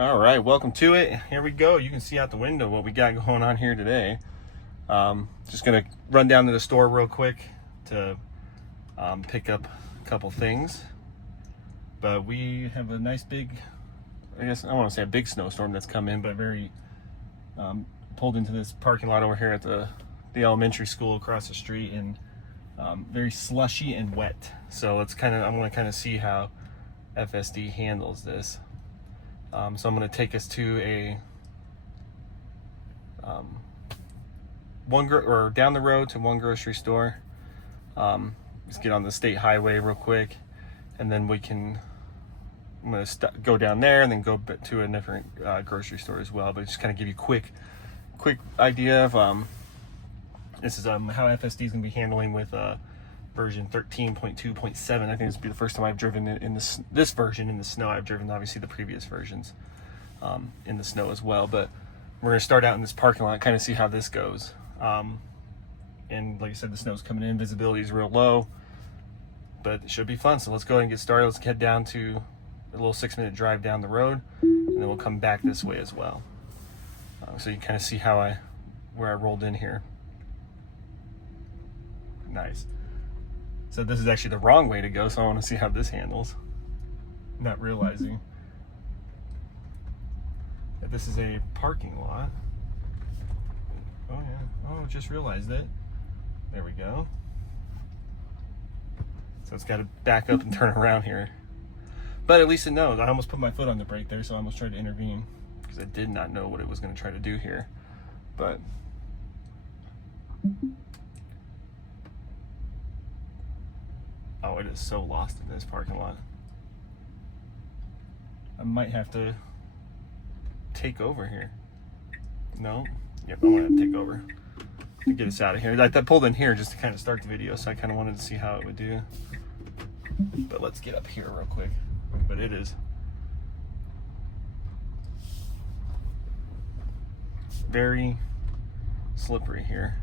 All right, welcome to it. Here we go. You can see out the window what we got going on here today. Just gonna run down to the store real quick to pick up a couple things. But we have a nice big, I guess I don't want to say a big snowstorm that's come in, but very pulled into this parking lot over here at the elementary school across the street, and very slushy and wet. So let's I'm gonna kind of see how FSD handles this. So I'm going to take us to a down the road to one grocery store. Just get on the state highway real quick, and then I'm going to go down there and then go to a different grocery store as well. But just kind of give you a quick idea of this is how FSD is going to be handling with version 13.2.7. I think this will be the first time I've driven in this version in the snow. I've driven obviously the previous versions in the snow as well, but we're going to start out in this parking lot, kind of see how this goes. And like I said, the snow's coming in, visibility is real low, but it should be fun. So let's go ahead and get started. Let's head down to a little 6-minute drive down the road, and then we'll come back this way as well. So you kind of see where I rolled in here. Nice. So this is actually the wrong way to go, so I want to see how this handles. Not realizing that this is a parking lot. Oh yeah, oh, just realized it. There we go. So it's got to back up and turn around here. But at least it knows. I almost put my foot on the brake there, so I almost tried to intervene because I did not know what it was going to try to do here. But oh, it is so lost in this parking lot. I might have to take over here. No? Yep, I'm gonna have to take over to get us out of here. I pulled in here just to kind of start the video, so I kind of wanted to see how it would do. But let's get up here real quick. But it is very slippery here.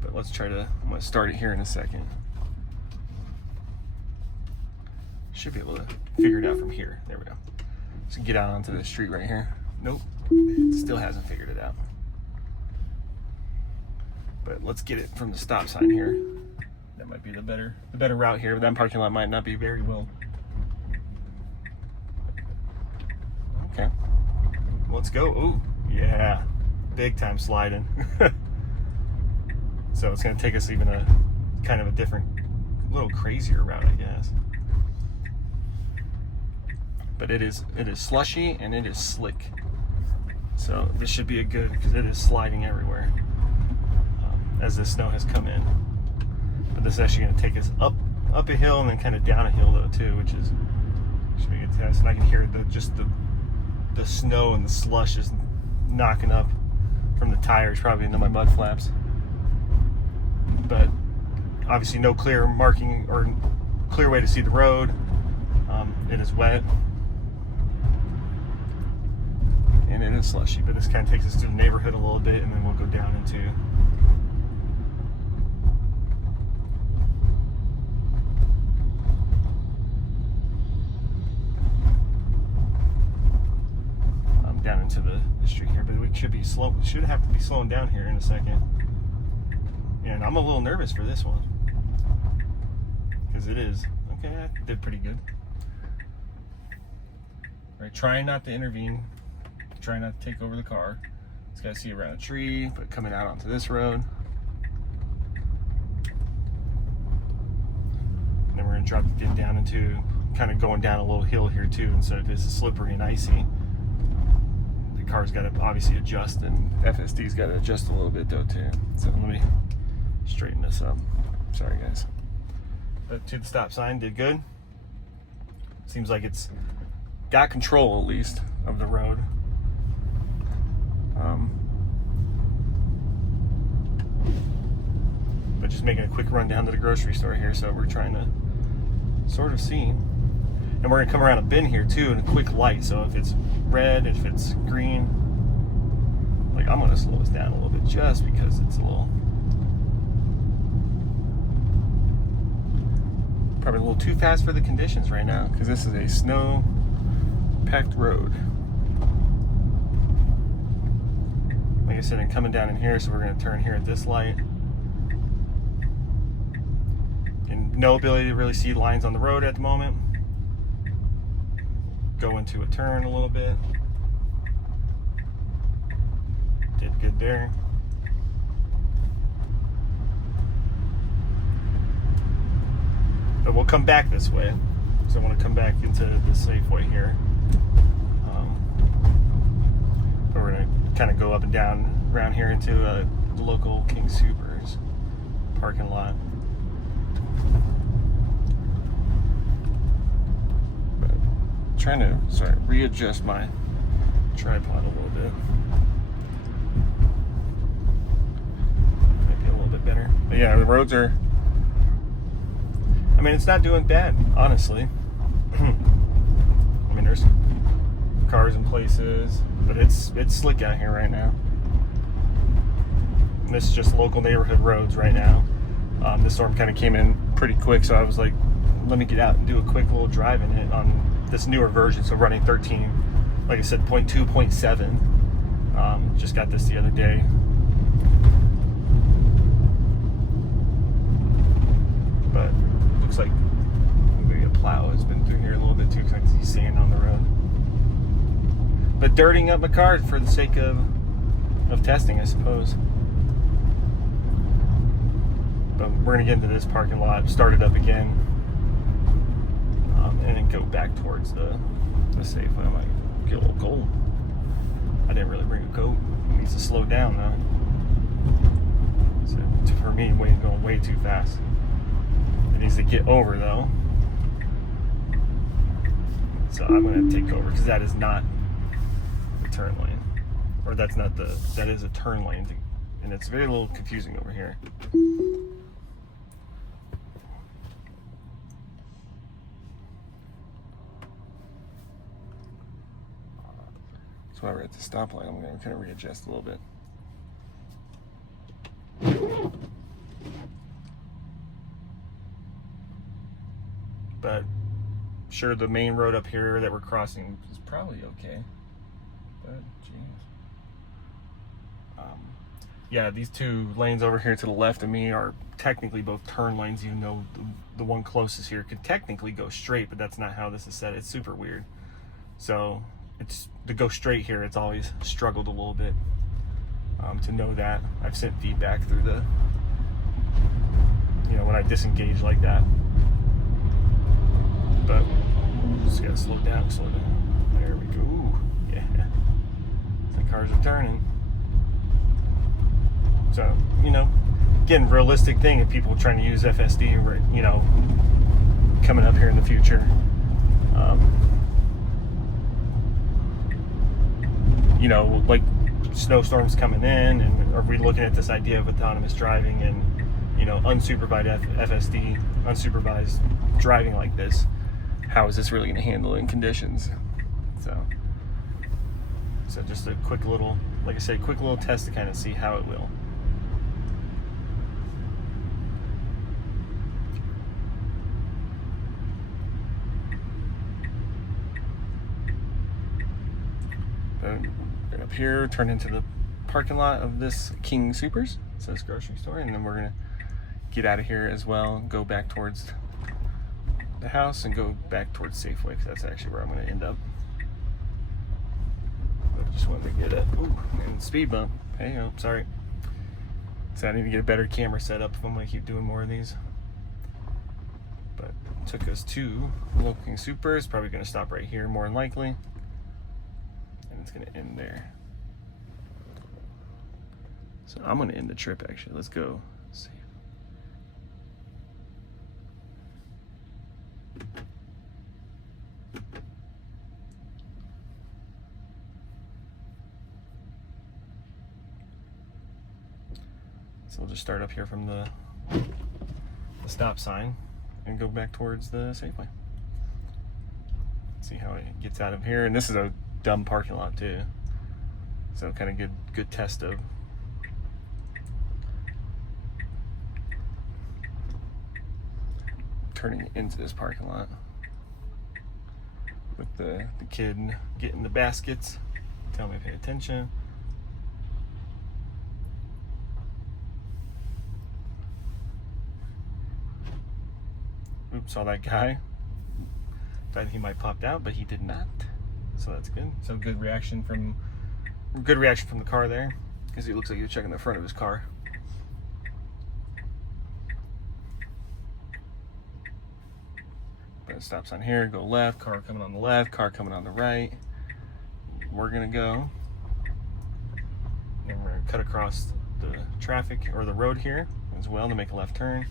But let's I'm gonna start it here in a second. Should be able to figure it out from here. There we go. So get out onto the street right here. Nope, it still hasn't figured it out. But let's get it from the stop sign here. That might be the better route here. But that parking lot might not be very well. Okay, let's go. Oh yeah, big time sliding. So it's going to take us even a kind of a different, little crazier route, I guess. But it is slushy and it is slick. So this should be because it is sliding everywhere as the snow has come in. But this is actually going to take us up a hill and then kind of down a hill though too, which should be a good test. And I can hear the snow and the slush is knocking up from the tires, probably into my mud flaps. But obviously no clear marking or clear way to see the road. It is wet. And it is slushy, but this kind of takes us to the neighborhood a little bit, and then we'll go down into the street here. But we should have to be slowing down here in a second. And I'm a little nervous for this one because it is okay. I did pretty good. All right, trying not to intervene. Try not to take over the car. Just gotta see around a tree, but coming out onto this road. And then we're gonna drop it down into kind of going down a little hill here too, and so this is slippery and icy. The car's got to obviously adjust, and FSD's got to adjust a little bit though too. So let me straighten this up. Sorry guys. But to the stop sign, did good. Seems like it's got control at least of the road. But just making a quick run down to the grocery store here, so we're trying to sort of see. And we're gonna come around a bend here too in a quick light, so if it's red, if it's green, like I'm gonna slow us down a little bit just because it's a little, probably a little too fast for the conditions right now, because this is a snow packed road. like I said, and coming down in here, so we're going to turn here at this light. And no ability to really see lines on the road at the moment. Go into a turn a little bit. Did good there. But we'll come back this way. So I want to come back into the Safeway here. But we're going to kind of go up and down around here into the local King Soopers parking lot. But trying to readjust my tripod a little bit. Maybe a little bit better. But yeah, the roads are, I mean, it's not doing bad, honestly. I mean, there's cars in places, but it's slick out here right now. And this is just local neighborhood roads right now. This storm kind of came in pretty quick, so I was like, let me get out and do a quick little drive in it on this newer version. So running 13, like I said, 0.2.7. Just got this the other day. But looks like maybe a plow has been through here a little bit too, because I can see sand on the road. But dirtying up my car for the sake of testing, I suppose. But we're gonna get into this parking lot, start it up again, and then go back towards the Safeway. I might get a little cold. I didn't really bring a coat. It needs to slow down though. So for me, going way too fast. It needs to get over though. So I'm gonna take over, because that is not the turn lane, or that is a turn lane, and it's very little confusing over here. So while we're at the stoplight, I'm gonna kind of readjust a little bit. But sure, the main road up here that we're crossing is probably okay. But geez, yeah, these two lanes over here to the left of me are technically both turn lanes, even though the one closest here could technically go straight, but that's not how this is set. It's super weird. So it's to go straight here, it's always struggled a little bit to know that. I've sent feedback through the, when I disengage like that. But just gotta slow down. There we go. Ooh, yeah. The cars are turning. So, again, realistic thing if people are trying to use FSD, coming up here in the future. Like snowstorms coming in, and are we looking at this idea of autonomous driving and, unsupervised FSD, unsupervised driving like this? How is this really going to handle it in conditions? So just a quick little, like I said, quick little test to kind of see how it will. But up here, turn into the parking lot of this King Soopers. It says grocery store, and then we're gonna get out of here as well, go back towards the house and go back towards Safeway, because that's actually where I'm going to end up. But I just wanted to get and speed bump. Hey, sorry. So I need to get a better camera set up if I'm going to keep doing more of these. But it took us to King Soopers. Probably going to stop right here, more than likely, and it's going to end there. So I'm going to end the trip actually. Let's go. See. So we'll just start up here from the stop sign and go back towards the Safeway. See how it gets out of here. And this is a dumb parking lot too. So kind of good test of turning into this parking lot with the kid getting the baskets. Tell me to pay attention. Oops, saw that guy. Thought he might popped out, but he did not. So that's good. So good reaction from the car there, because he looks like he was checking the front of his car. But it stops on here, go left, car coming on the left, car coming on the right. We're gonna go, and we're gonna cut across the traffic or the road here as well to make a left turn.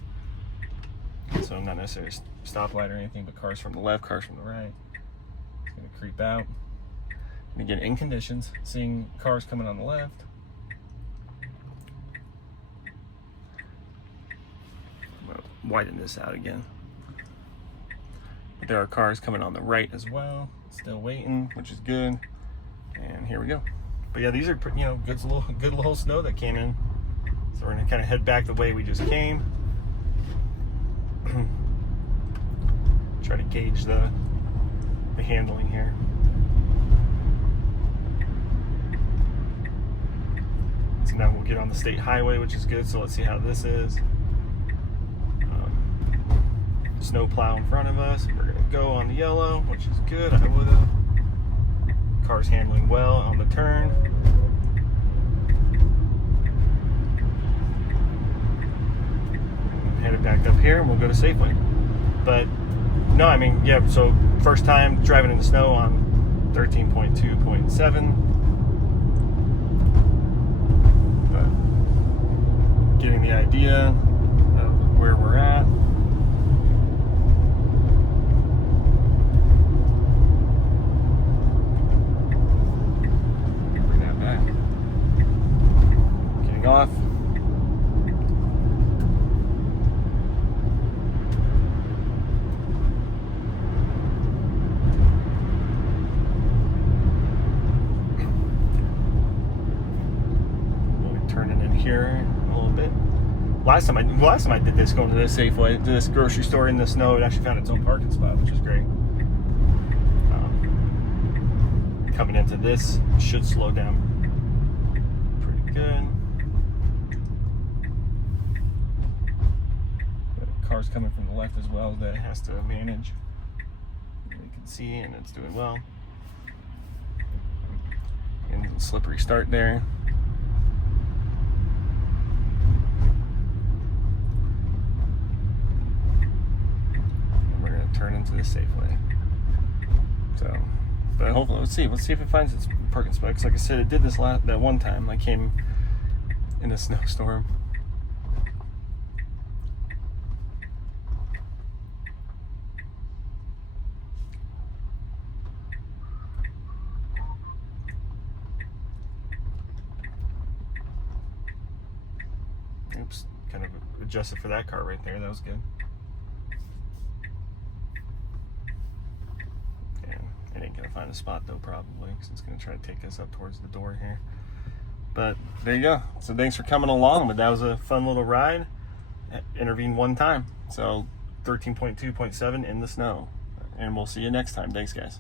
So not necessarily a stoplight or anything, but cars from the left, cars from the right. It's gonna creep out. And again, in conditions, seeing cars coming on the left. I'm gonna widen this out again. But there are cars coming on the right as well. Still waiting, which is good. And here we go. But yeah, these are good little snow that came in. So we're gonna kind of head back the way we just came. Try to gauge the handling here. So now we'll get on the state highway, which is good. So let's see how this is. Snow plow in front of us. We're gonna go on the yellow, which is good. I would have. Car's handling well on the turn. Headed back up here, and we'll go to Safeway. But no, I mean, yeah. So first time driving in the snow on 13.2.7. But getting the idea of where we're at. Bring that back. Getting off. Here a little bit. Last time I did this, going to this Safeway, to this grocery store in the snow, it actually found its own parking spot, which is great. Coming into this should slow down pretty good. But cars coming from the left as well that it has to manage. You can see, and it's doing well. And a slippery start there. Turn into the Safeway. So, but hopefully, let's see if it finds its parking spot. Because like I said, it did this that one time. I came in a snowstorm. Oops, kind of adjusted for that car right there. That was good. It ain't gonna find a spot though, probably, because it's gonna try to take us up towards the door here. But there you go. So thanks for coming along. But that was a fun little ride. Intervened one time. So 13.2.7 in the snow. And we'll see you next time. Thanks, guys.